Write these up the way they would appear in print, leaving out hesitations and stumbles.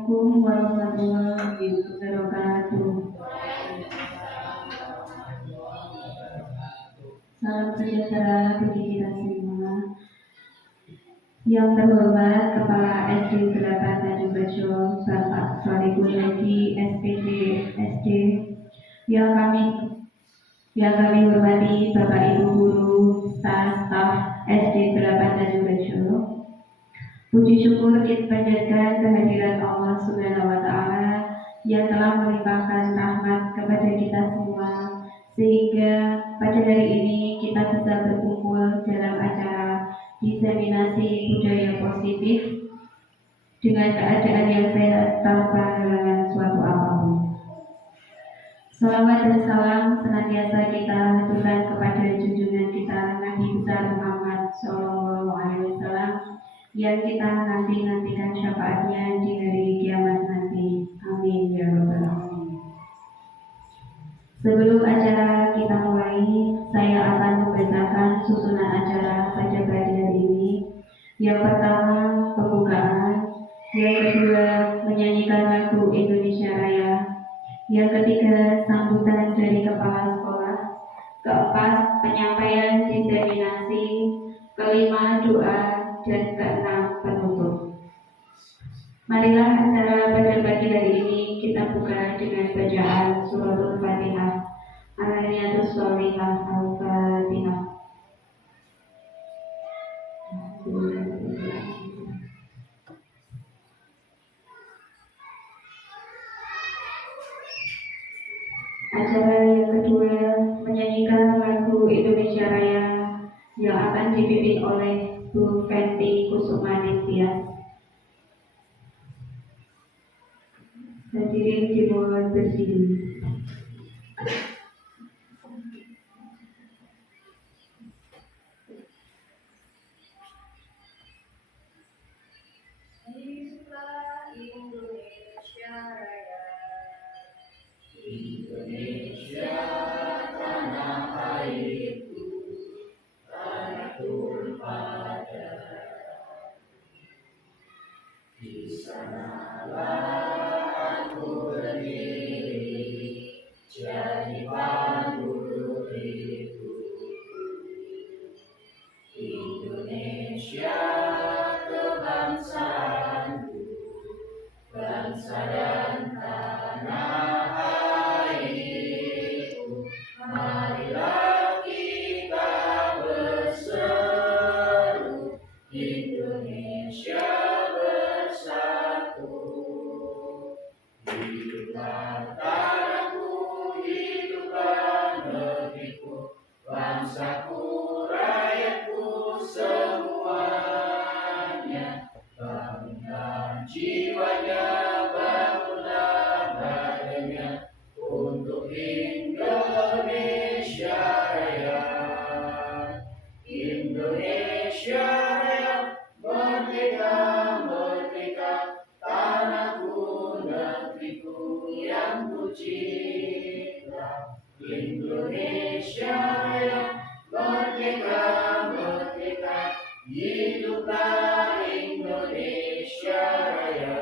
Assalamualaikum warahmatullahi wabarakatuh. Salam sejahtera bagi kita semua. Yang terhormat Kepala SD 8 Tanjung Bejo, Bapak Solikul Hadi SPD SD. Yang kami hormati Bapak Ibu guru, staf SD 8 Tanjung Bejo. Puji syukur kita panjatkan kehadiran Allah Subhanahu wa Ta'ala yang telah melimpahkan rahmat kepada kita semua, sehingga pada hari ini kita bisa berkumpul dalam acara diseminasi budaya positif dengan keadaan yang sehat tanpa halangan suatu apapun. Salawat dan salam senantiasa kita haturkan kepada junjungan kita Nabi besar Muhammad SAW yang kita nantikan syafaatnya di hari kiamat nanti. Amin ya rabbal alamin. Sebelum acara kita mulai, saya akan membacakan susunan acara pada pagi hari ini. Yang pertama, pembukaan. Yang kedua, menyanyikan lagu Indonesia Raya. Yang ketiga, sambutan dari kepala sekolah. Keempat, penyampaian diseminasi. Kelima, doa. Dan keenam, penutup. Marilah acara pada pagi hari ini kita buka dengan bacaan surah Al-Fatihah. Al-Niyatus Sholihah Al-Fatihah. Acara yang kedua, menyanyikan lagu Indonesia Raya yang akan dipimpin oleh Bu Fenty Kusuma Tias. Hadirin dimohon berdiri. Indonesia Raya, Indonesia tanah airku, tanah tumpah darah. Di sanalah aku berdiri, jadi pandu hidupku. Indonesia kebangsaanku, bangsa dan tanah airku. Marilah kita berseru, Indonesia bersatu. Hiduplah tanahku, hiduplah negeriku, bangsaku, rakyatku semuanya. Bangunlah jiwanya, bangunlah badannya untuk Indonesia Raya. Indonesia Raya, merdeka, merdeka, tanahku, negeriku yang ku cinta. Indonesia Raya, merdeka, merdeka, hiduplah Indonesia Raya.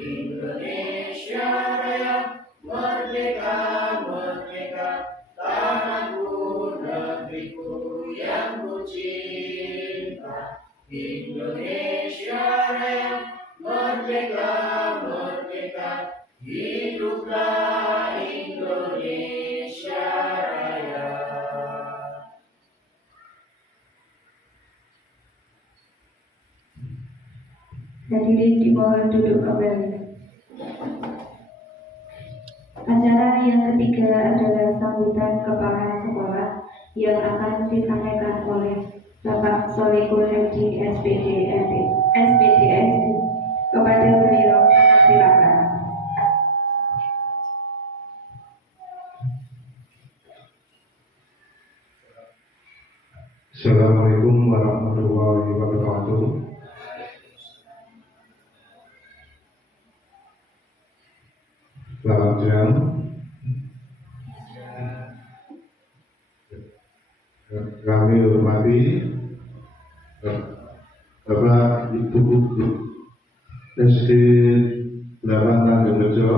Indonesia Raya, merdeka, merdeka, tanahku, negeriku yang ku cinta. Indonesia Raya, merdeka, merdeka, hiduplah Indonesia Raya. Hadirin dimohon duduk kembali. Acara yang ketiga adalah sambutan kepala sekolah yang akan disampaikan oleh Bapak Solikul Hadi SPD SPD. Kepada beliau akan silakan. Assalamualaikum warahmatullahi wabarakatuh. Selamat siang. Kami hormati Bapak Ibu Guru SD 8 Tanjungrejo.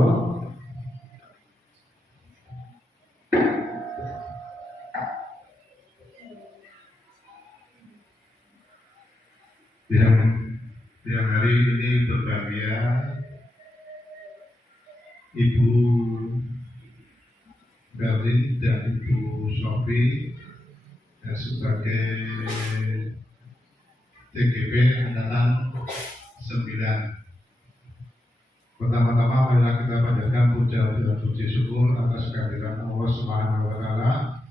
Yang hari ini berbahagia Ibu Berlin dan Ibu Sophie sebagai TGP Angkatan 9. Pertama-tama marilah kita panjatkan puja dan puji syukur atas kehadiran Allah Subhanahu wa Ta'ala,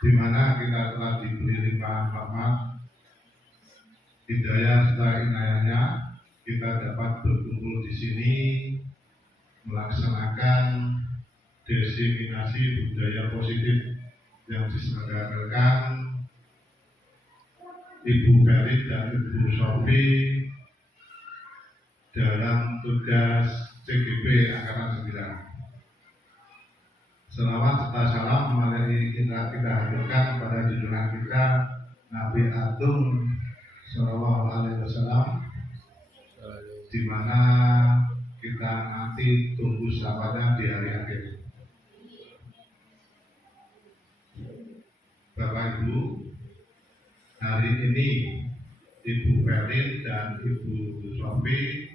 di mana kita telah diberi limpahan rahmat, hidayah serta inayahnya, kita dapat berkumpul di sini melaksanakan diseminasi budaya positif yang diselenggarakan Ibu Berit dan Ibu Sophie dalam tugas CGP Angkatan 9. Selawat serta salam mari kita haturkan pada junjungan kita Nabi Agung Sallallahu Alaihi Wasallam, di mana kita nanti tunggu sahabatnya di hari akhir. Bapak Ibu, hari ini Ibu Berlin dan Ibu Sophie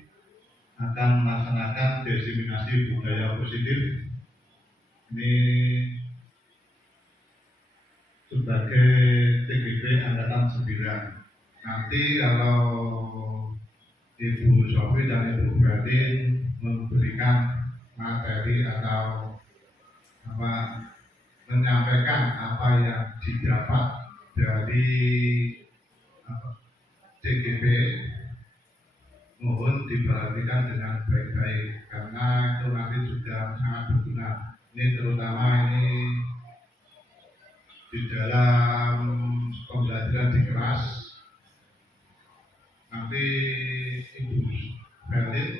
akan melaksanakan diseminasi budaya positif ini sebagai TGP Angkatan 9. Nanti kalau Ibu Sophie dan Ibu Berlin memberikan materi atau menyampaikan apa yang didapat dari TGP, mohon diperhatikan dengan baik-baik karena itu nanti sudah sangat berguna. Ini terutama ini di dalam pembelajaran di kelas. Nanti Ibu Berlin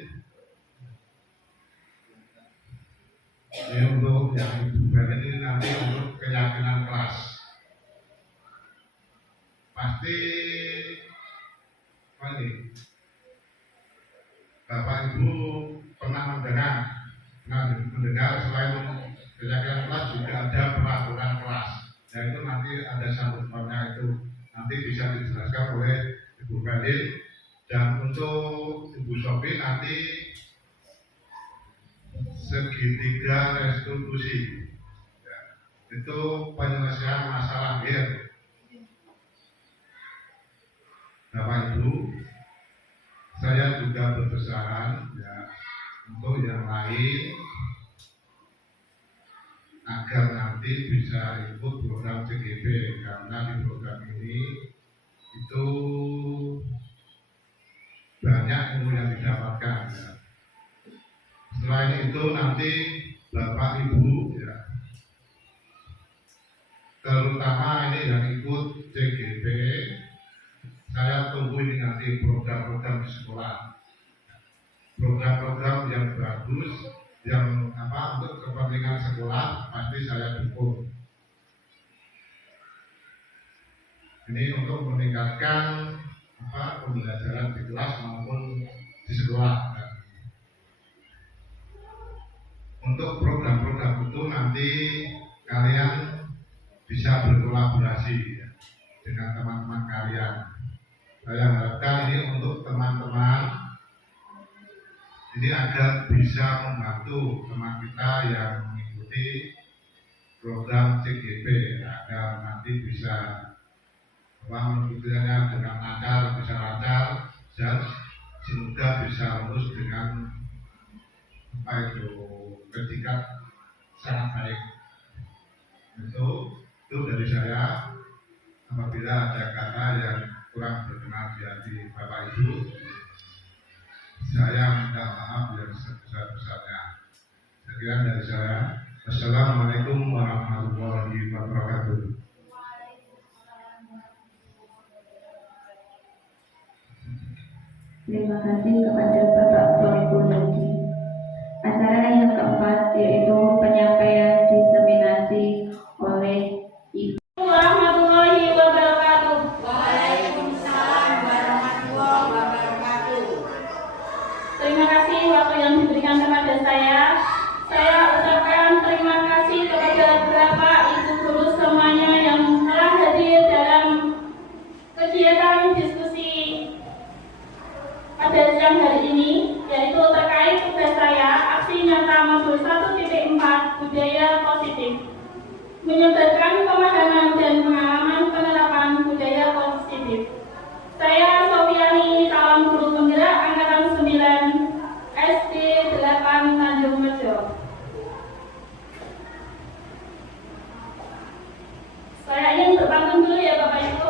ini untuk yang Ibu Berlin ini nanti untuk keyakinan kelas. Pasti Bapak Ibu pernah mendengar selain keyakinan kelas juga ada peraturan kelas. Dan itu nanti ada sambutannya, itu nanti bisa dijelaskan oleh Ibu Berlin. Dan untuk Ibu Sophie nanti segitiga restitusi, ya, itu penyelesaian masalah akhir. Bapak Ibu, saya juga berpesan ya untuk yang lain agar nanti bisa ikut program CGP, karena di program ini itu banyak ilmu yang didapatkan. Ya. Selain itu nanti Bapak Ibu ya, terutama ini yang ikut CGP, saya tunggu ini nanti program-program di sekolah, program-program yang bagus, yang untuk kepentingan sekolah pasti saya dukung. Ini untuk meningkatkan pembelajaran di kelas maupun di sekolah. Untuk program-program itu nanti kalian bisa berkolaborasi ya, dengan teman-teman kalian. Saya harapkan ini untuk teman-teman ini agar bisa membantu teman kita yang mengikuti program CGP agar nanti bisa mengikutinya dengan lancar, bisa lancar, dan semoga bisa lulus dengan etikat sangat baik. Itu dari saya. Apabila ada kata yang kurang berkenan di hati Bapak Ibu, saya minta maaf yang sebesar-besarnya. Sekian dari saya. Assalamualaikum warahmatullahi wabarakatuh. Terima kasih kepada Bapak Soebul Hadi. Acara yang keempat yaitu penyampaian diseminasi oleh Ibu. Warahmatullahi wabarakatuh. Waalaikumsalam warahmatullahi wabarakatuh. waktu yang diberikan kepada saya ucapkan terima kasih kepada Bapak Ibu guru semuanya yang telah hadir dalam kegiatan diskusi pada siang hari ini, yaitu terkait tugas saya aksi nyata modul 1.4 budaya positif, menyebarkan pemahaman dan pengalaman penerapan budaya positif. Saya Sofiani, calon guru penggerak angkatan 9 SD 8 Tanjung Mejo. Saya ingin berpantun dulu ya Bapak Ibu.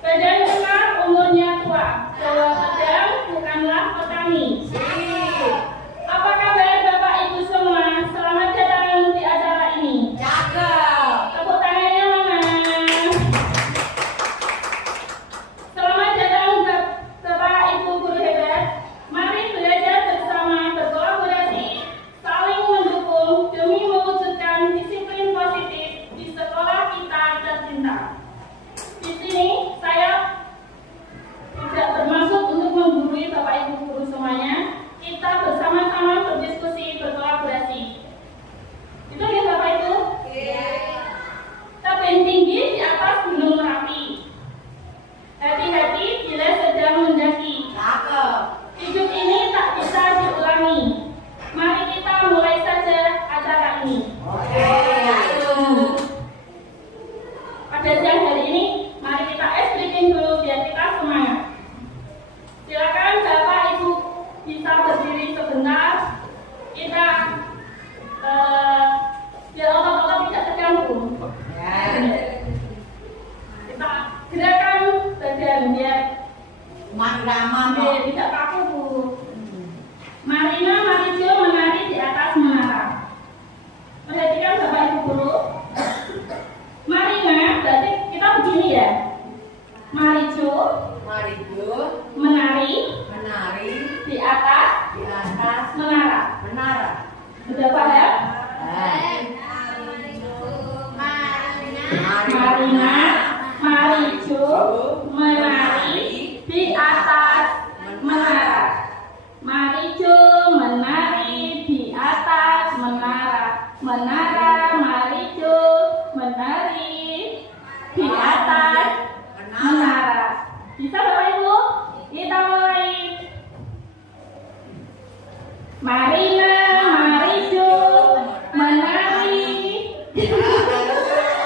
Badan besar umurnya tua, Jawa sedang bukanlah petani. Apa kabar Bapak Ibu semua? Selamat datang di acara ini. Tepuk tangannya mana? Selamat datang Bapak Ibu guru hebat. Mari belajar bersama, berkolaborasi, saling mendukung demi mewujudkan disiplin positif di sekolah kita tercinta. Di sini saya tidak bermaksud untuk menggurui Bapak Ibu guru semuanya. Kita bersama-sama berdiskusi, berkolaborasi. Itu ya Bapak Ibu? Tebing tinggi di atas Gunung Merapi. Hati-hati bila sedang mendaki. Hidup ini tak bisa diulangi. Mari kita mulai saja acara ini. Pada siang hari ini, mari kita briefing dulu biar kita semangat. Silakan Bapak Ibu bisa berdiri sebentar. Kita biar otot-otot tidak terganggu. Kita gerakan badan biar tidak kaku Bu. Marina Marijo menari di atas menara. Perhatikan Bapak Ibu guru. Marina berarti kita begini ya. Marijo menari di atas menara. Sudah paham? Marina Marijo menari di atas menara. Marijo menari di atas menara. Menara Marijo menari di atas menara. Bisa Bapak Ibu? Kita mulai. Marina Marijo menari.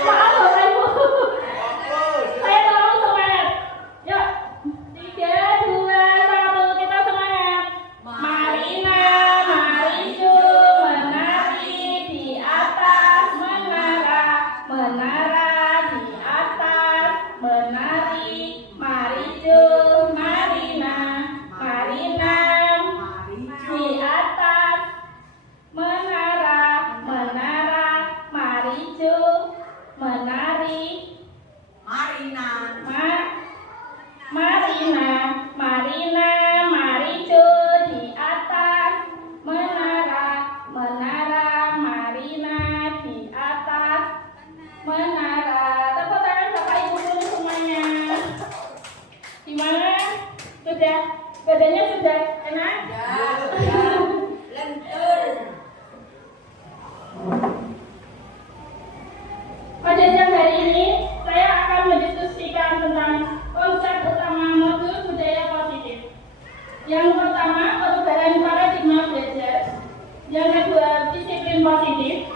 Maaf Bapak Ibu. Saya tolong semangat. Yuk, 3, 2, 1, kita semangat. Marina Marijo menari di atas menara. Menara di atas menari. Marijo Marina di atas menara. Menara Marijo menari. Marina Marijo di atas menara. Menara Marina di atas menara. Tepuk tangan Bapak Ibu guru semuanya. Gimana? Sudah? Badannya sudah enak? Pada siang hari ini, saya akan mendiskusikan tentang konsep utama modul budaya positif. Yang pertama, perubahan paradigma belajar. Yang kedua, disiplin positif.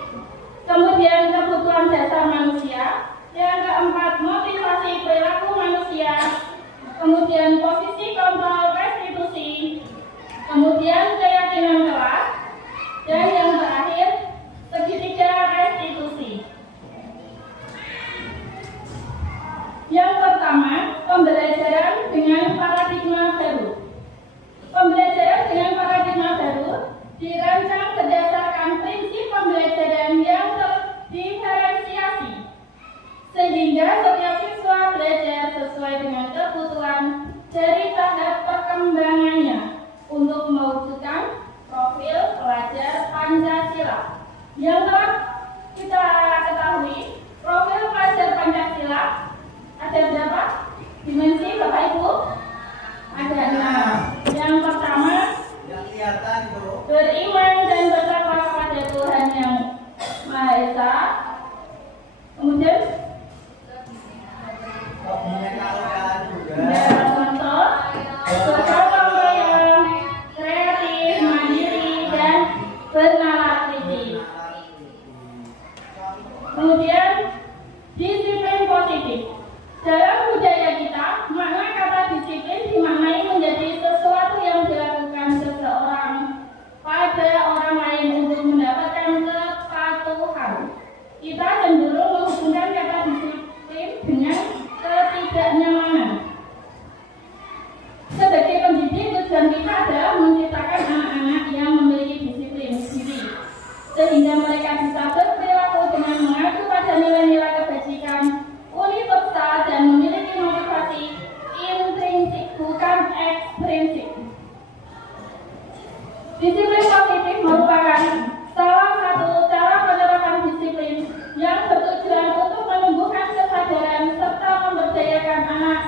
Kemudian, kebutuhan dasar manusia. Yang keempat, motivasi perilaku manusia. Kemudian, posisi kontrol restitusi. Kemudian, keyakinan kelas. Dan yang terakhir, segitiga restitusi. Yang pertama, pembelajaran dengan paradigma baru. Pembelajaran dengan paradigma baru dirancang berdasarkan prinsip pembelajaran yang terdiferensiasi, sehingga setiap siswa belajar sesuai dengan kebutuhan dari tahap perkembangan beriman dan bertakwa kepada Tuhan yang Maha Esa. Kemudian kontrol, bergotong royong, kreatif, mandiri, dan bernalar kritis. Kemudian disiplin positif. Dalam budaya kita, makna kata disiplin dimaknai menjadi sesuatu yang dilakukan seseorang pada orang lain untuk mendapatkan kepatuhan. Kita cenderung menghubungkan kata disiplin dengan ketidaknyamanan. Sebagai pendidik, tujuan kita adalah menciptakan anak-anak yang memiliki disiplin diri, sehingga mereka bisa berperilaku dengan mengacu pada nilai-nilai kebajikan, universal, dan memiliki motivasi intrinsik, bukan ekstrinsik. Disiplin positif merupakan salah satu cara penerapan disiplin yang bertujuan untuk menumbuhkan kesadaran serta memberdayakan anak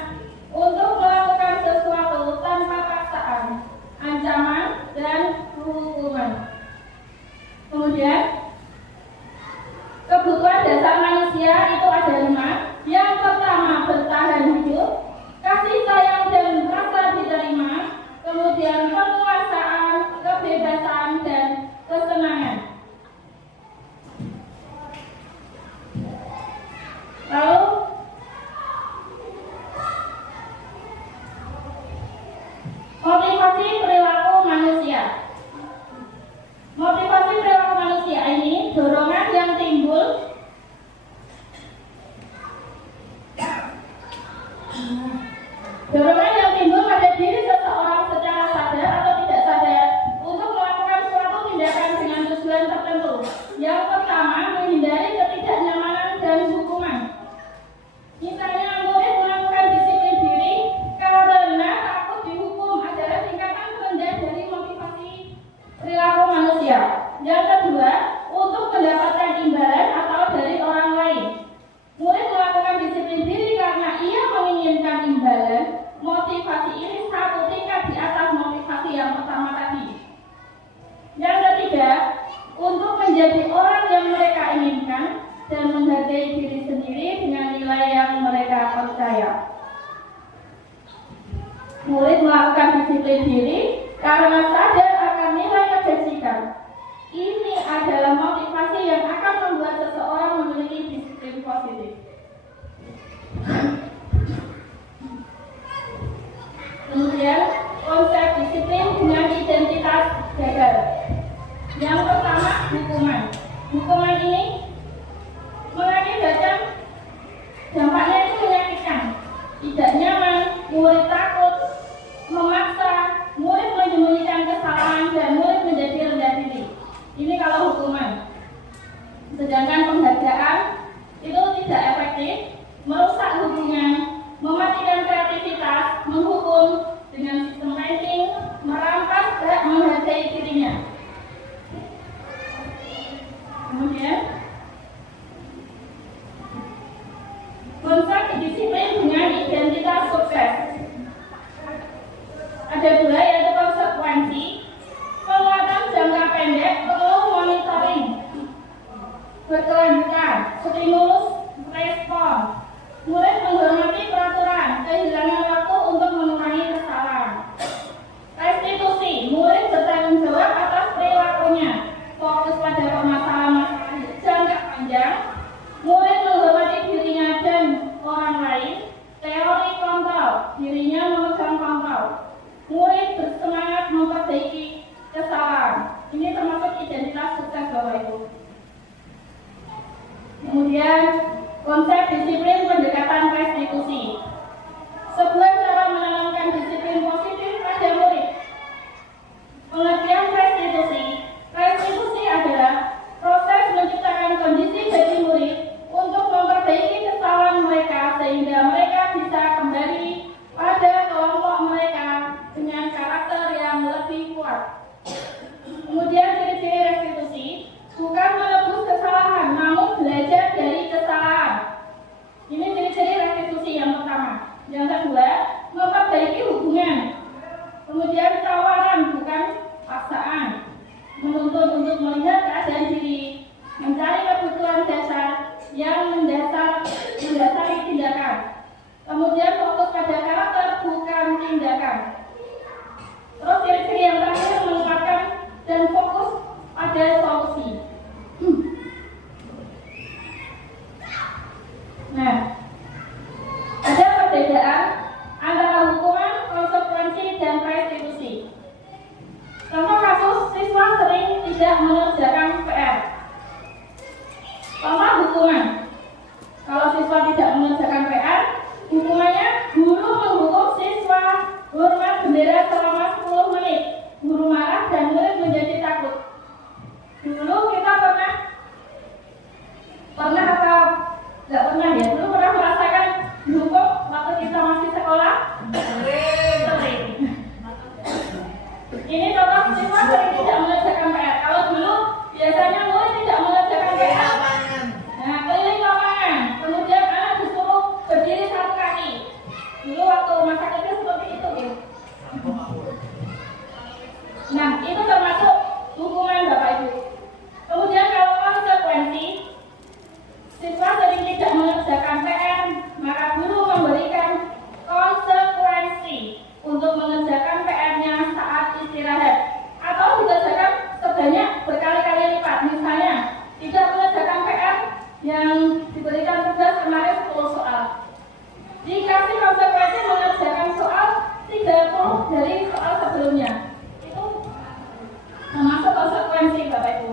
untuk melakukan sesuatu tanpa paksaan, ancaman, dan hukuman. Kemudian, kebutuhan dasar manusia itu ada 5. Yang pertama, bertahan hidup, kasih sayang dan rasa diterima, kemudian penguasaan, kebebasan, dan kesenangan. Lalu, motivasi perilaku manusia. Motivasi perilaku manusia ini dorongan yang timbul pada diri seseorang secara sadar atau tidak sadar untuk melakukan suatu tindakan dengan tujuan tertentu. Yang pertama, menghindari ketidaknyamanan dan hukuman. Misalnya, murid melakukan disiplin diri karena takut dihukum adalah tingkatan rendah dari motivasi perilaku manusia. Yang kedua, untuk mendapatkan imbalan atau dari orang lain. Murid melakukan disiplin diri karena ia menginginkan imbalan. Motivasi ini satu tingkat di atas motivasi yang pertama tadi. Yang ketiga, untuk menjadi orang yang mereka inginkan dan menghargai diri sendiri dengan nilai yang mereka percaya. Murid melakukan disiplin diri karena sadar akan nilai kebajikan. Ini adalah motivasi yang akan membuat seseorang memiliki disiplin positif. Kemudian, konsep disiplin dengan identitas gagal. Yang pertama, hukuman. Hukuman ini mengakibatkan dampaknya itu menyakitkan, tidak nyaman, murid takut, memaksa, murid menyembunyikan kesalahan, dan murid menjadi rendah diri. Ini kalau hukuman. Sedangkan penghargaan itu tidak efektif, merusak hubungan, mematikan kreativitas, menghukum dengan sistem ranking, merampas hak menghargai dirinya. Kemudian, konsep disiplin dengan identitas sukses. Ada 2, yaitu konsekuensi, penguatan jangka pendek perlu monitoring, berkelanjutan, stimulus, respon. Murid menghormati peraturan, kehilangan waktu untuk mengurangi kesalahan. Restitusi, murid bertanggung jawab atas perilakunya, fokus pada permasalahan jangka panjang. Murid menghormati dirinya dan orang lain. Teori kontrol, dirinya memegang kontrol. Murid bersemangat memperbaiki kesalahan. Ini termasuk identitas sukses Bapak Ibu. Kemudian, konsep disiplin pendekatan restitusi. Sebuah cara menanamkan disiplin positif pada murid. Pengertian restitusi. Restitusi adalah proses menciptakan kondisi bagi murid untuk memperbaiki kesalahan mereka sehingga mereka bisa kembali pada kelompok mereka dengan karakter yang lebih kuat. Kemudian ciri-ciri restitusi bukan menebus kesalahan, namun belajar dari kesalahan. Ini ciri-ciri restitusi yang pertama. Yang kedua, memperbaiki hubungan. Kemudian tawaran, bukan paksaan. tidak mengerjakan PR. Contoh hukuman. Kalau siswa tidak mengerjakan PR, hukumannya guru menghukum siswa hormat bendera selama 10 menit. Guru marah dan murid menjadi takut. Dulu kita pernah atau nggak pernah ya? Dulu pernah merasakan dihukum waktu kita masih sekolah? Sering. Ini contoh siswa sering tidak mengerjakan PR. Kalau dulu biasanya murid tidak mengerjakan PR. Nah, keliling lapangan. Kemudian anak disuruh berdiri satu kaki. Dulu waktu masa kecil seperti itu ya. Nah, itu termasuk hukuman Bapak Ibu. Kemudian kalau konsekuensi, siswa sering tidak mengerjakan PR, maka guru memberikan konsekuensi untuk mengerjakan PR-nya saat istirahat atau dikerjakan sebanyak berkali-kali lipat. Misalnya, tidak mengerjakan PR yang diberikan tugas kemarin 10 soal. Dikasih konsekuensi mengerjakan soal 30 dari soal sebelumnya. Itu termasuk konsekuensi Bapak Ibu.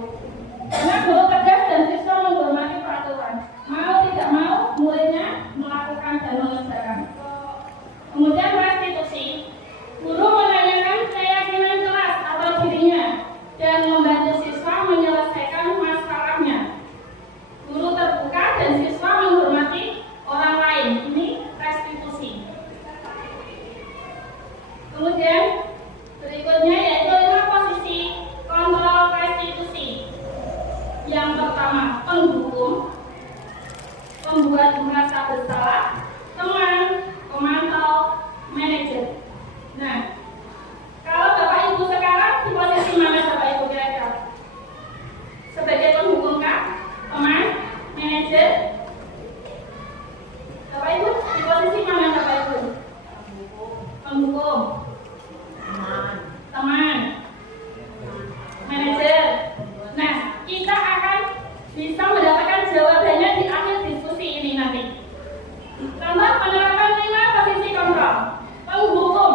Karena guru tegas dan siswa menghormati peraturan. Mau tidak mau, muridnya melakukan dan mengerjakan. Kemudian restitusi. Guru menanyakan keyakinan kelas atau dirinya dan membantu siswa menyelesaikan masalahnya. Guru terbuka dan siswa menghormati orang lain. Ini restitusi. Kemudian berikutnya yaitu 5 posisi kontrol restitusi. Yang pertama, penghukum, pembuat merasa bersalah, teman, pemantau, manajer. Nah, kalau Bapak Ibu sekarang di posisi mana Bapak Ibu kira-kira? Sebagai penghukum kah? Teman, manajer? Bapak Ibu di posisi mana Bapak Ibu? Penghukum, teman, manajer. Nah, kita akan bisa mendapatkan jawabannya di akhir diskusi ini nanti. Contoh penerapan 5 posisi kontrol. Penghukum,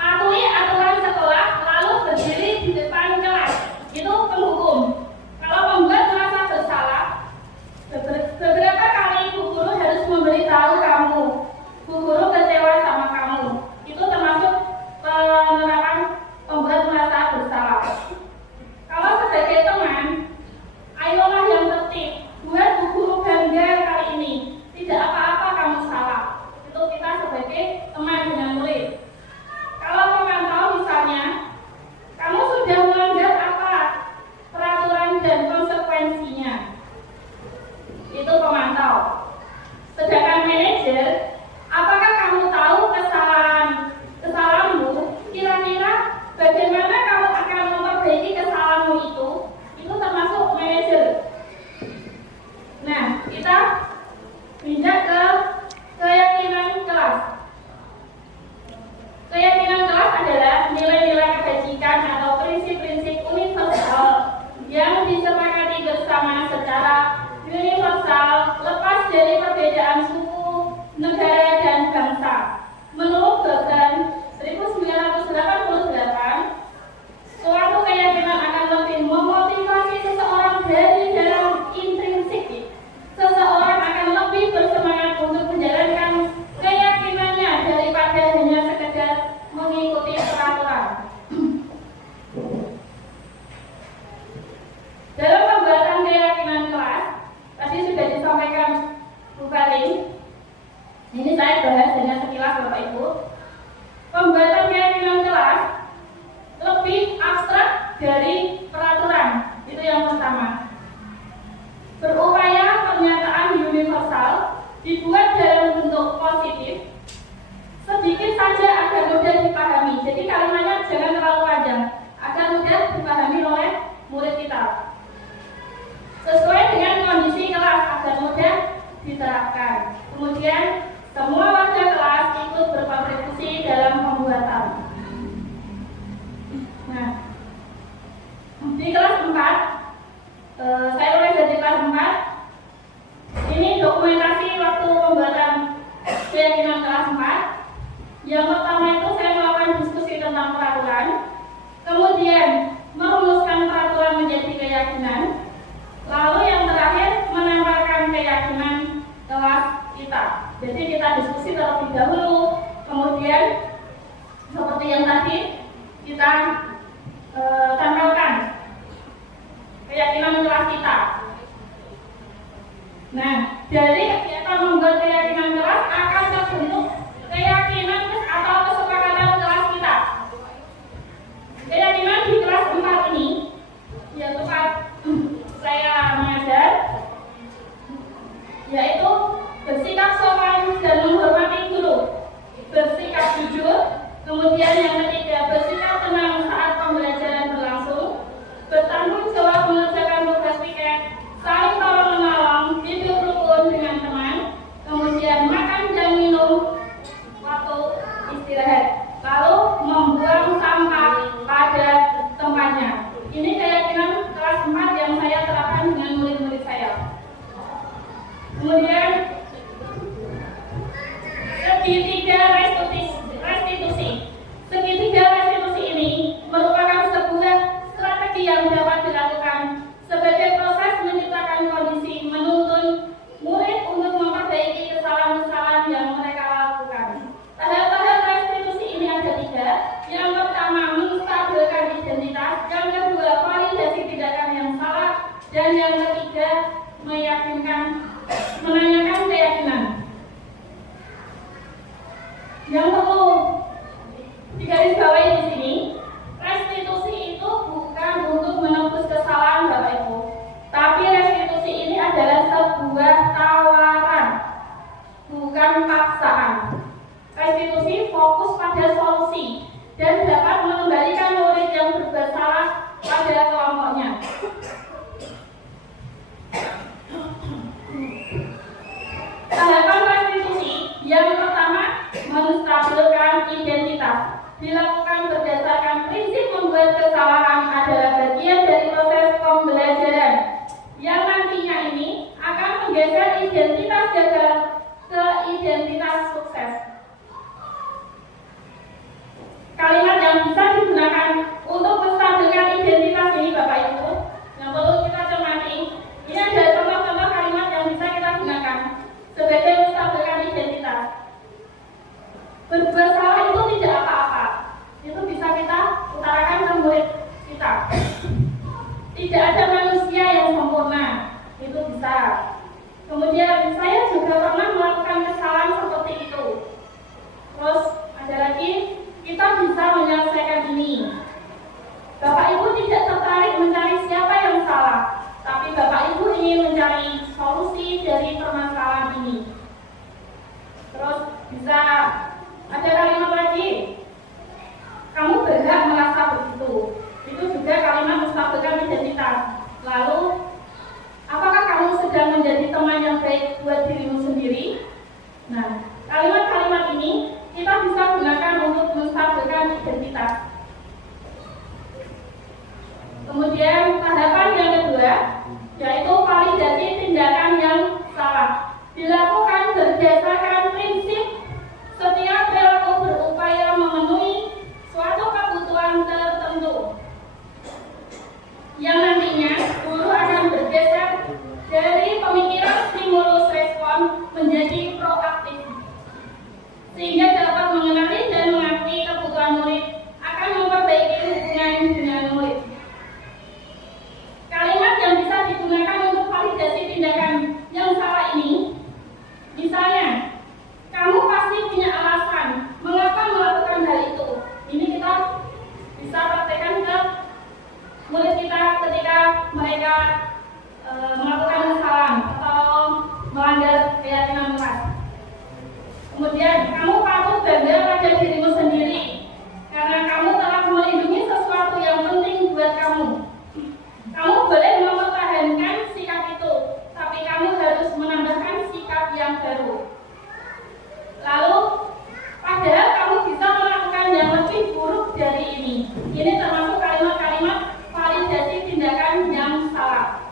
patuhi aturan sekolah lalu berdiri di depan kelas. Itu penghukum. Kalau pembuat merasa bersalah, beberapa kali Bu Guru harus memberitahu kamu. Bu Guru kecewa sama kamu. Itu termasuk penerapan pembuat merasa bersalah. Kalau sebagai teman, ayolah yang tertib, buat Bu Guru bangga kali ini. Tidak apa-apa kamu salah. Itu kita sebagai teman dengan murid. Kalau pemantau misalnya, kamu sudah melanggar apa peraturan dan konsekuensinya. Itu pemantau. Sedangkan manajer, apakah kamu tahu kesalahanmu? Kira-kira bagaimana kamu akan memperbaiki kesalahanmu itu? Itu termasuk manajer. Nah, kita pindah ke keyakinan kelas. Keyakinan kelas adalah nilai-nilai kebajikan atau prinsip-prinsip universal yang disepakati bersama secara universal lepas dari perbedaan suku, negara, dan bangsa. Menurut dosen 1988, suatu keyakinan akan lebih memotivasi seseorang dari dalam intrinsik. Seseorang akan lebih bersemangat untuk menjalankan keyakinannya daripada hanya sekedar mengikuti peraturan. Dalam pembuatan keyakinan kelas, tadi sudah disampaikan Bu Paling. Ini saya bahas dengan sekilas Bapak Ibu. Jadi kita diskusi terlebih dahulu, kemudian seperti yang tadi kita tampilkan keyakinan kelas kita. Nah, dari kegiatan membuat keyakinan kelas akan terbentuk keyakinan atau kesepakatan kelas kita. Keyakinan di kelas 4 ini, yaitu saya mengajar, yaitu bersikap sopan dan menghormati guru, bersikap jujur, kemudian yang ketiga bersikap tenang saat pembelajaran berlangsung, bertanggung jawab mengerjakan tugas piket, saling tolong menolong, hidup rukun dengan teman, kemudian makan dan minum waktu istirahat, lalu membuang sampah pada tempatnya. Ini keyakinan kelas 4 yang saya terapkan dengan murid-murid saya. Kemudian segitiga restitusi. Segitiga restitusi ini merupakan sebuah strategi yang dapat dilakukan sebagai proses menciptakan kondisi menuntun murid untuk memperbaiki kesalahan-kesalahan yang mereka lakukan. Tahap-tahap restitusi ini ada 3. Yang pertama, menstabilkan identitas. Yang kedua, validasi tindakan yang salah. Dan yang ketiga, menanyakan keyakinan. Yang perlu digarisbawahi di sini, restitusi itu bukan untuk menebus kesalahan Bapak Ibu, tapi restitusi ini adalah sebuah tawaran, bukan paksaan. Restitusi fokus pada solusi dan dapat mengembalikan murid yang berbuat salah pada kelompoknya. Tahapan restitusi yang pertama, menstabilkan identitas. Dilakukan berdasarkan prinsip membuat kesalahan adalah bagian dari proses pembelajaran yang nantinya ini akan menggeser identitas gagal ke identitas sukses. Kalimat yang bisa digunakan untuk menstabilkan identitas ini Bapak Ibu yang perlu kita cermati. Ini adalah contoh-contoh kalimat yang bisa kita gunakan sebagai menstabilkan identitas. Berbuat salah itu tidak apa-apa. Itu bisa kita utarakan ke murid kita. Tidak ada manusia yang sempurna. Itu bisa. Kemudian saya juga pernah melakukan kesalahan seperti itu. Terus ada lagi, kita bisa menyelesaikan ini. Bapak Ibu tidak tertarik mencari siapa yang salah, tapi Bapak Ibu ingin mencari solusi dari permasalahan ini. Terus bisa ada kalimat lagi, kamu berhak merasa begitu. Itu juga kalimat menstabilkan identitas. Lalu, apakah kamu sedang menjadi teman yang baik buat dirimu sendiri? Nah, kalimat-kalimat ini kita bisa gunakan untuk menstabilkan identitas. Kemudian tahapan yang kedua, yaitu validasi tindakan yang salah. Dilakukan berdasarkan prinsip setiap perilaku berupaya memenuhi suatu kebutuhan tertentu, yang nantinya guru akan bergeser dari pemikiran stimulus respon menjadi proaktif, sehingga dapat mengenali dan mengerti kebutuhan murid, akan memperbaiki hubungan dengan murid. Kalimat yang bisa digunakan untuk validasi tindakan yang salah ini, misalnya, kamu pasti punya alasan mengapa melakukan hal itu. Ini kita bisa praktekkan ke murid kita ketika mereka melakukan kesalahan atau melanggar keyakinan kelas. Kemudian, kamu patut bangga pada dirimu sendiri karena kamu telah melindungi sesuatu yang penting buat kamu. Kamu boleh mempertahankan sikap itu, tapi kamu harus menambahkan sikap yang baru. Lalu, padahal kamu bisa melakukan yang lebih buruk dari ini. Ini termasuk kalimat-kalimat validasi tindakan yang salah.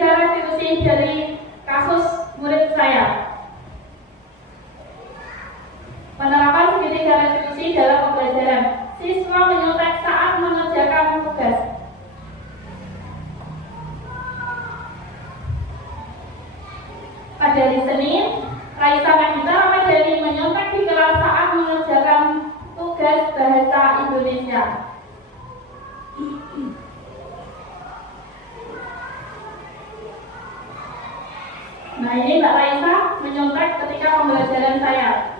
segitiga restitusi dari kasus murid saya. Penerapan segitiga restitusi dalam pembelajaran. Siswa menyontek saat mengerjakan tugas. Pada hari Senin, Raisa Nagita Ramadhani menyontek di kelas saat mengerjakan tugas bahasa Indonesia. Nah, ini Mbak Raisa menyontek ketika pembelajaran saya.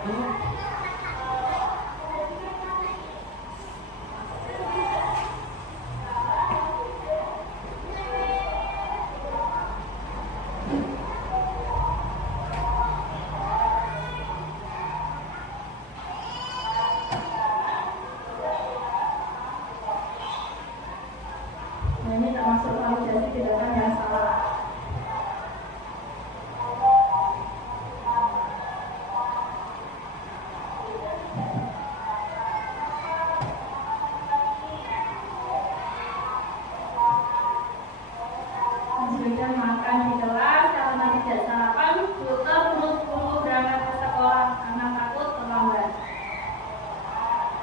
Nah, ini termasuk validasi tindakan yang salah. Sudah makan di kelas, karena tidak sarapan, tutor buru-buru berangkat ke sekolah karena takut terlambat.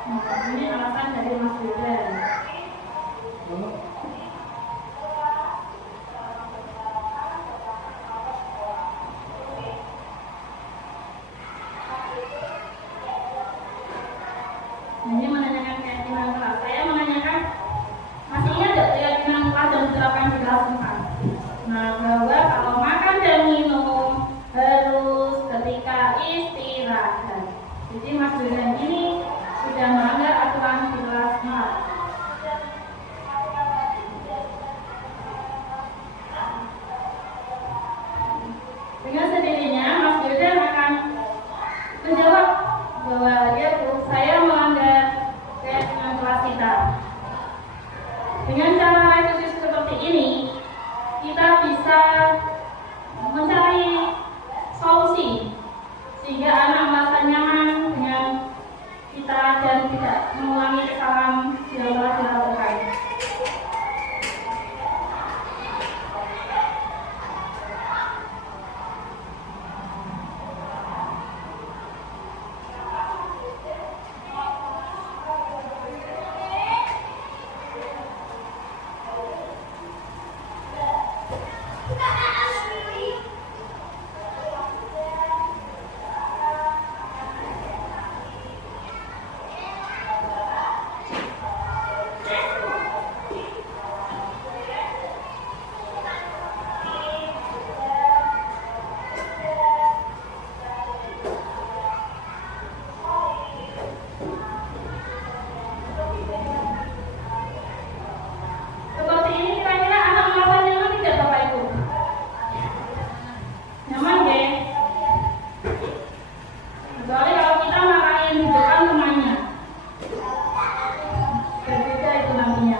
Nah, ini alasan dari Mas Wildan. Ini menanyakan keyakinan kelas. Saya menanyakan, masih ingat tidak keyakinan kelas dan diterapkan di kelas 4? Nah, bahwa kalau makan dan minum harus ketika istirahat. Jadi Mas Wildan ini sudah melanggar aturan di kelas 4. Dengan sendirinya Mas Wildan akan menjawab bahwa saya melanggar keyakinan kelas kita. Dengan cara revisi seperti ini, kita bisa mencari solusi sehingga anak merasa nyaman dengan kita dan tidak mengulangi kesalahan yang telah dilakukan. Seperti ini kira-kira anak merasa nyaman tidak Bapak Ibu? Nyaman deh. Kecuali kalau kita makanin di depan temannya. Berbeda itu namanya.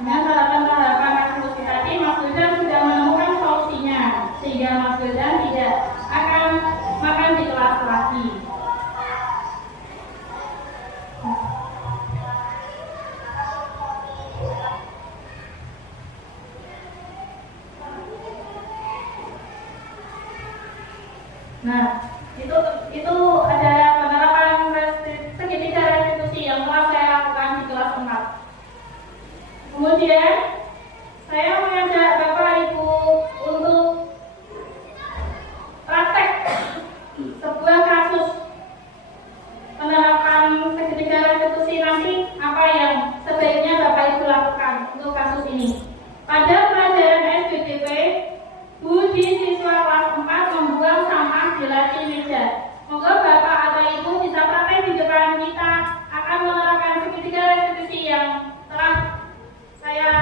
Dengan harapan-harapan aktivitas tadi, Mas Wildan sudah menemukan solusinya, sehingga Mas Wildan tidak akan makan di kelas lagi. Nah, itu ada penerapan segitiga restitusi yang telah saya lakukan di kelas 4. Kemudian saya mengajak Bapak Ibu untuk praktek sebuah kasus penerapan segitiga restitusi nanti apa yang sebaiknya Bapak Ibu lakukan untuk kasus ini. Pada pelajaran SBDP, Budi siswa kelas 4 membuang sampah di laci meja. Moga Bapak atau Ibu bisa praktek di depan kita akan menerapkan segitiga restitusi yang telah saya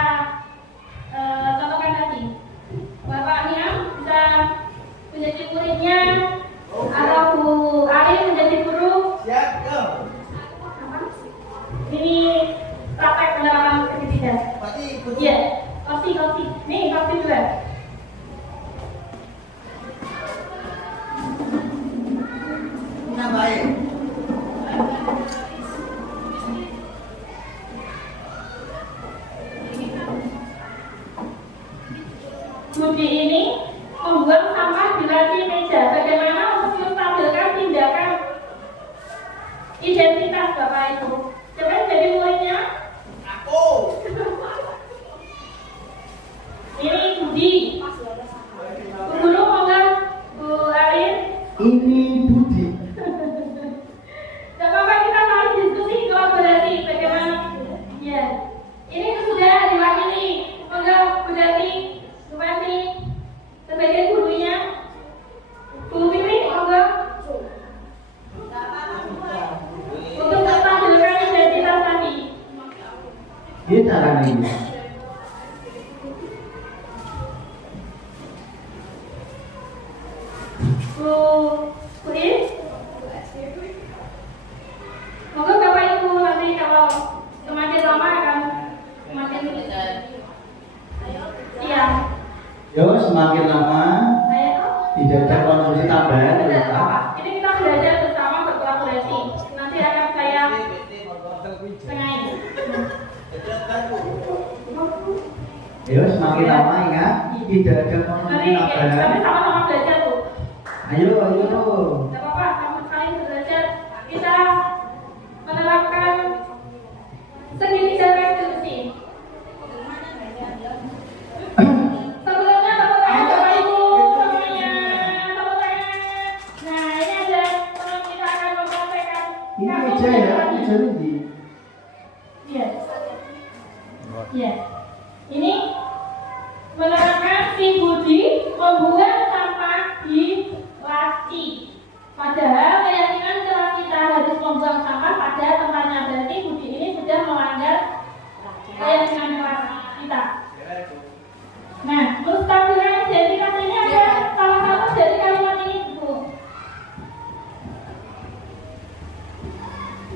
contohkan tadi. Bapak Niam bisa menjadi muridnya atau Bu Ari menjadi guru. Siap, go. Ini praktek penerapan segitiga. Berarti ikut. Iya, kursi. Nih, kursi dua. Ini baik. Budi ini membuang sampah di laci meja. Bagaimana untuk menstabilkan tindakan identitas Bapak Ibu? Siapa yang jadi muridnya? Aku. Ini Budi. Bu Guru mau nggak? Bu Arin? Ini Budi. Tidak apa-apa, kita mari diskusi kolaborasi bagaimana. Ya, ini sudah diwakili Ini caranya ini. Bu Is, monggo Bapak Ibu nanti kalau semakin lama akan semakin iya. Yo, semakin lama Ayo. tidak ada konsumsi tambahan. Tidak apa. Ini kita belajar bersama berkolaborasi. Nanti akan saya tengahin. Yo, semakin lama ingat tidak ada konsumsi Nanti kami tambahan. sama-sama belajar tuh. Ayo, ayo tuh. Tidak apa-apa, sama sekali belajar. Kita menerapkan seni bicara restitusi. Sebelumnya tepuk tangan Bapak Ibu semuanya, tepuk tangan. Nah ini ada teman kita akan mempraktekkan. Ini meja ya, meja ini. Yes. Yes. Ini menerapkan si Budi membuang sampah di laci. Padahal keyakinan kalau kita harus membuang sampah pada tempatnya, berarti Budi ini sudah melanggar keyakinan kita. Nah, mustahil jadi katanya ada salah satu dari kalimat ini Bu.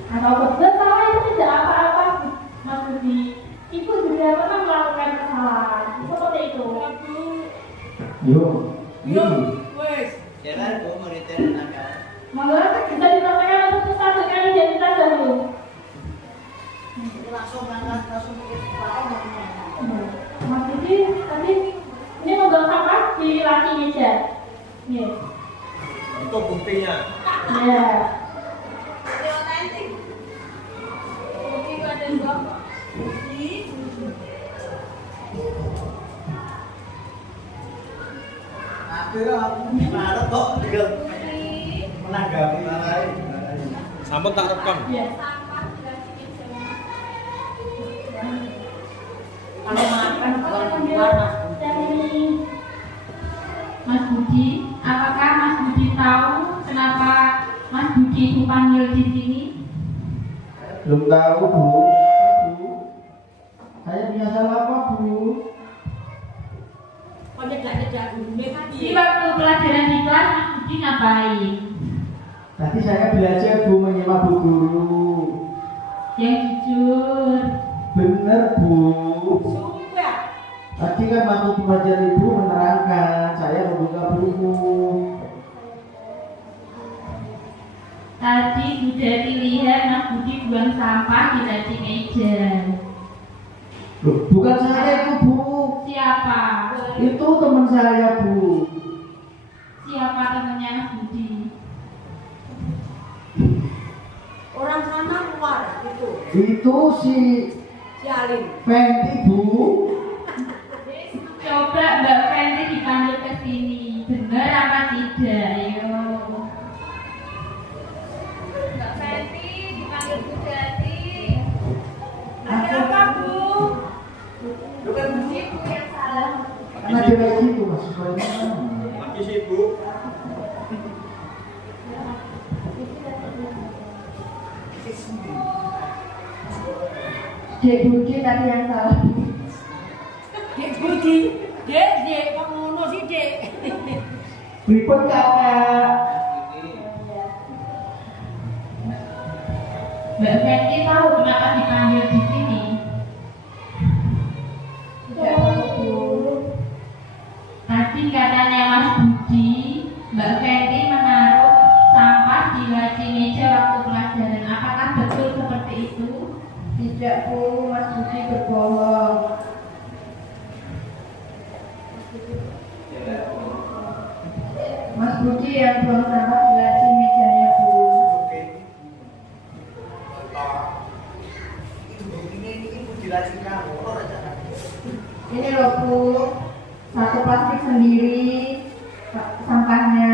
Atau betul salah itu tidak apa-apa Mas Budi. Ibu juga pernah melakukan kesalahan. Seperti itu. Yo, Yo, ini. wes. Jangan kau meriten akan. Monggo bisa dipraktekkan untuk satu kali identitas dahulu. Langsung angkat, langsung Mas Budi tadi ini membuang sampah di laci meja. Yes. Itu buktinya. Ya. Akhirnya aku marah kok juga menanggapi lain. Sampun tak rekam. Yes. Kalau makan buat Dari Mas Budi, apakah Mas Budi tahu kenapa Mas Budi dipanggil di sini? Belum tahu Bu. Bu, saya punya salah apa Bu? kau jejak Di waktu pelajaran di kelas Mas Budi ngapain? Tadi saya belajar Bu menyimak Bu Guru. Yang jujur. Bener Bu. sumpah. Tadi kan waktu pelajar Ibu menerangkan saya membuka buku. Tadi sudah dilihat Mas Budi buang sampah di laci meja. Loh, bukan saya itu Bu. Siapa? Itu teman saya Bu. Siapa temannya Mas Budi? Orang sana keluar itu. Itu si Si Alim. Fenty Bu. Coba Mbak Fenty dipanggil ke sini. Benar apa tidak? Ayo. Mbak Fenty dipanggil Bu Jati. Ada apa Bu? Bukan Bu. Ibu yang salah. Karena dia kayak gitu mahasiswanya. Lagi sibuk. Dek Budi tadi yang salah. Dek Budi. Dek, kok ngono sih, Dek? Pripun kakak? Mbak Fenty tahu kenapa dipanggil di sini? Tidak tahu. Tadi katanya Mas Budi, Mbak Fenty menaruh sampah di laci meja waktu pelajaran. Apakah betul seperti itu? Tidak Bu, Mas Budi berbohong. Mas Budi yang buang sampah di laci mejanya Bu. Ini loh Bu, satu plastik sendiri sampahnya.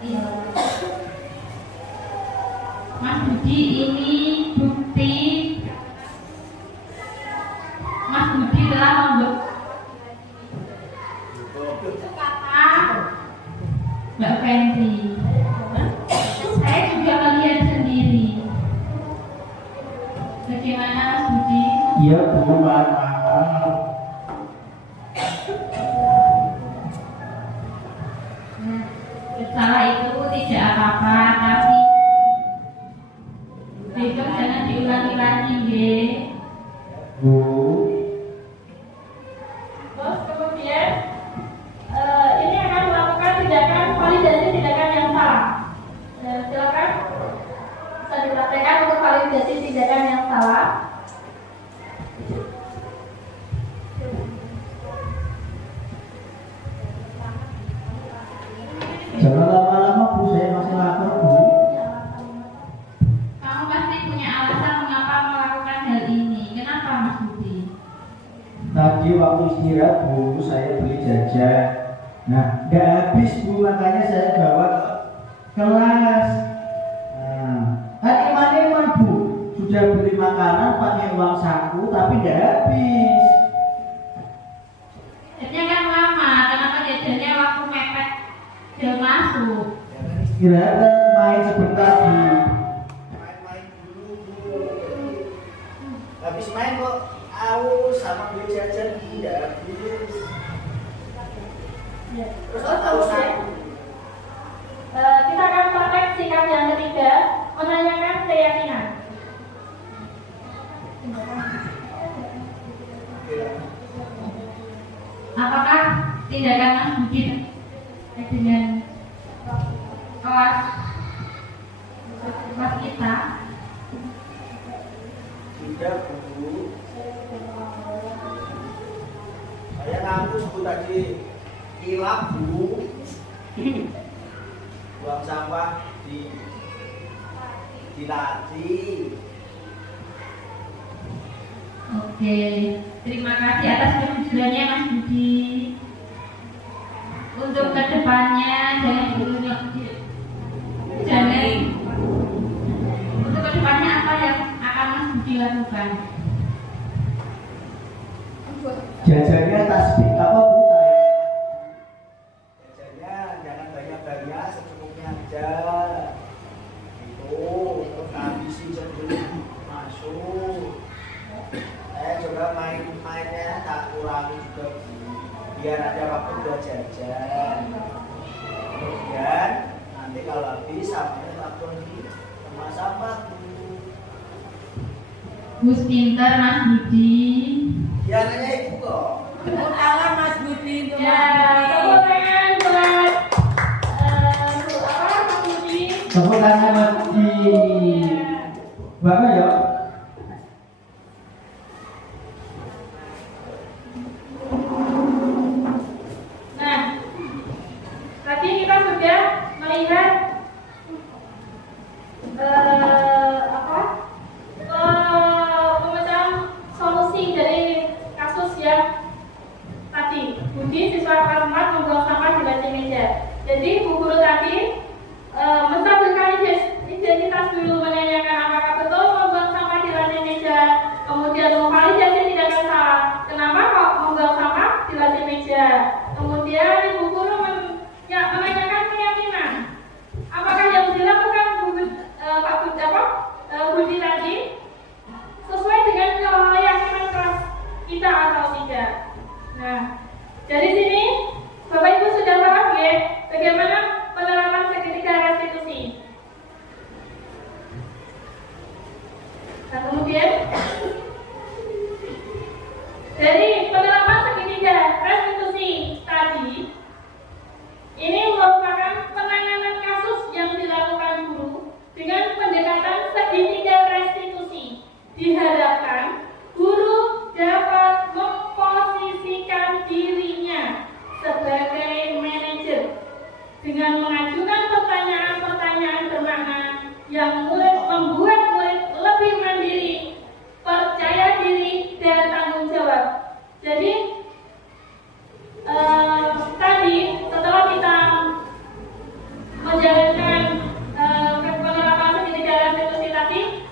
Iya. Mas Budi, ini bukti Mas Budi telah membuat kata Mbak Fenty. Iya Bu, maaf. Salah itu tidak apa-apa, tapi besok jangan diulangi lagi, nggih. Bu. Terus kemudian ini akan melakukan tindakan validasi tindakan yang salah. Silakan bisa dipraktekkan untuk validasi tindakan yang salah. Jangan lama-lama Bu, saya masih lapar Bu. Kamu pasti punya alasan mengapa melakukan hal ini. Kenapa, Mas Budi? Tadi waktu istirahat Bu, saya beli jajan. Nah, nggak habis Bu, makanya saya bawa ke kelas. Nah, tadi mana Bu? Sudah beli makanan pakai uang saku, tapi nggak habis. Jajannya kan lama, kenapa jajannya waktu mepet jam masuk? Istirahat dan main sebentar Bu. Main-main dulu Bu. Habis main kok aus sama beli jajan tidak habis. Terus tak tahu saya. Kita akan praktek sikap yang ketiga, menanyakan keyakinan. Apakah tindakan Mas Budi dengan kelas kita? Tidak Bu. Saya ngaku sebut tadi hilap Bu. Buang sampah dilatih. Oke, terima kasih atas kejujurannya Mas Budi. Untuk kedepannya jangan untuk kedepannya apa yang akan Mas Budi lakukan? Jajannya tasbih apa Bu? Jajannya jangan banyak-banyak, secukupnya aja. Itu terus habisi sebelum masuk. Saya coba mainnya tak kurangi juga Bu, biar ada waktu buat jajan. Kemudian nanti kalau habis sampahnya tak di tempat sampah Bu. Gus pintar Mas Budi. Ya nanya Ibu kok. Tepuk tangan Mas Budi untuk Ya, Mas tepuk Budi. tangan buat Mas Budi. Tepuk tangan Mas Budi. Bapak ya. Nah, tadi kita sudah melihat pemecahan solusi dari kasus yang tadi Budi siswa kelas 4 membuang sampah di lantai meja. Jadi Bu Guru tadi menstabilkan identitas dulu, menanyakan apakah betul membuang sampah di lantai meja, kemudian memvalidasi tindakan salah. Kenapa kok membuang sampah di lantai meja? Kemudian Ibu Guru menanyakan keyakinan. Apakah yang dilakukan Budi tadi sesuai dengan keyakinan kelas kita atau tidak? Nah, dari sini Bapak Ibu sudah paham ya bagaimana penerapan segitiga restitusi. Nah, kemudian dari penerapan segitiga restitusi tadi, ini merupakan penanganan kasus yang dilakukan guru dengan pendekatan segitiga restitusi. Diharapkan guru dapat memposisikan dirinya sebagai manajer dengan mengajukan pertanyaan-pertanyaan bermakna yang membuat murid lebih mandiri, percaya diri, dan tanggung jawab. Jadi tadi setelah kita menjalankan penerapan segitiga restitusi tadi,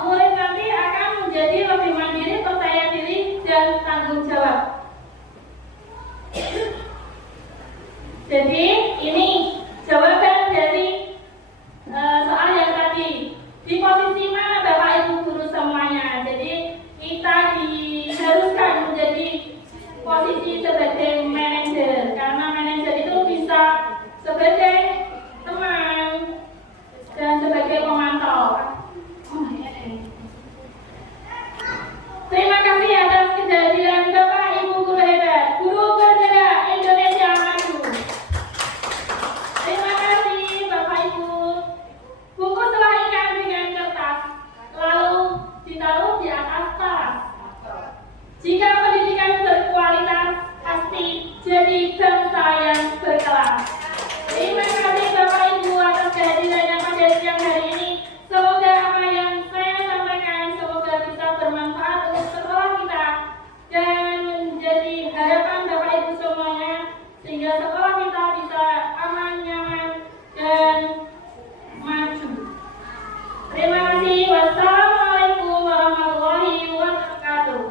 murid nanti akan menjadi lebih mandiri, percaya diri, dan tanggung jawab. Jadi ini jawaban dari soal yang tadi Jika pendidikan berkualitas, pasti jadi bangsa yang berkelas. Terima kasih Bapak Ibu atas kehadirannya pada siang hari ini. Semoga apa yang saya sampaikan semoga bisa bermanfaat untuk sekolah kita dan menjadi harapan Bapak Ibu semuanya sehingga sekolah kita bisa aman, nyaman, dan maju. Terima kasih. Wassalamualaikum warahmatullahi wabarakatuh.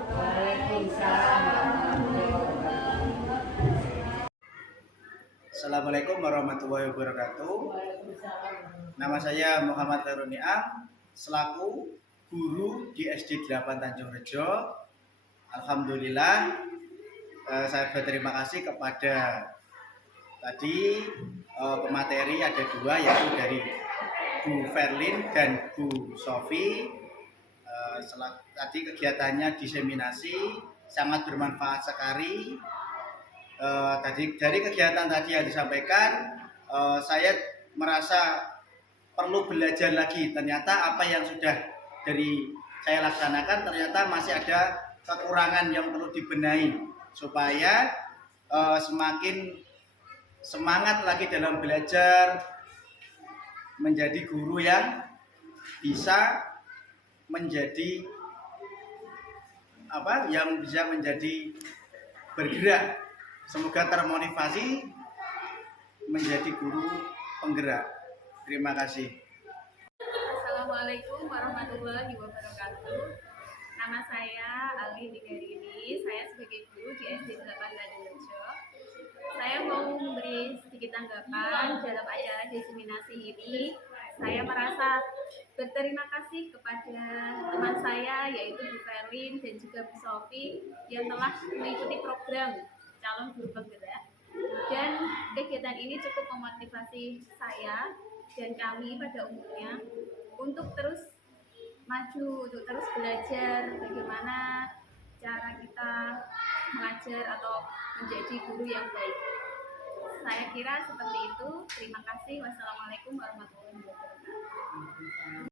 Assalamualaikum warahmatullahi wabarakatuh. Nama saya Muhammad Khairul Ni'am, selaku guru di SD 8 Tanjung Rejo. Alhamdulillah, saya berterima kasih kepada tadi pemateri ada dua, yaitu dari Bu Verlin dan Bu Sofi. Tadi kegiatannya diseminasi sangat bermanfaat sekali. Dari kegiatan tadi yang disampaikan, saya merasa perlu belajar lagi. Ternyata apa yang sudah dari saya laksanakan ternyata masih ada kekurangan yang perlu dibenahi supaya semakin semangat lagi dalam belajar, menjadi guru yang bisa menjadi yang bisa menjadi bergerak. Semoga termotivasi menjadi guru penggerak. Terima kasih. Assalamualaikum warahmatullahi wabarakatuh. Nama saya Ali Digarini. Saya sebagai guru di SD 8 Tanjung Rejo. Saya mau memberi sedikit tanggapan dalam acara diseminasi ini. Saya merasa berterima kasih kepada teman saya yaitu Bu Verlin dan juga Bu Sofi yang telah mengikuti program calon guru penggerak, dan kegiatan ini cukup memotivasi saya dan kami pada umumnya untuk terus maju, untuk terus belajar bagaimana cara kita mengajar atau menjadi guru yang baik. Saya kira seperti itu. Terima kasih. Wassalamualaikum warahmatullahi wabarakatuh.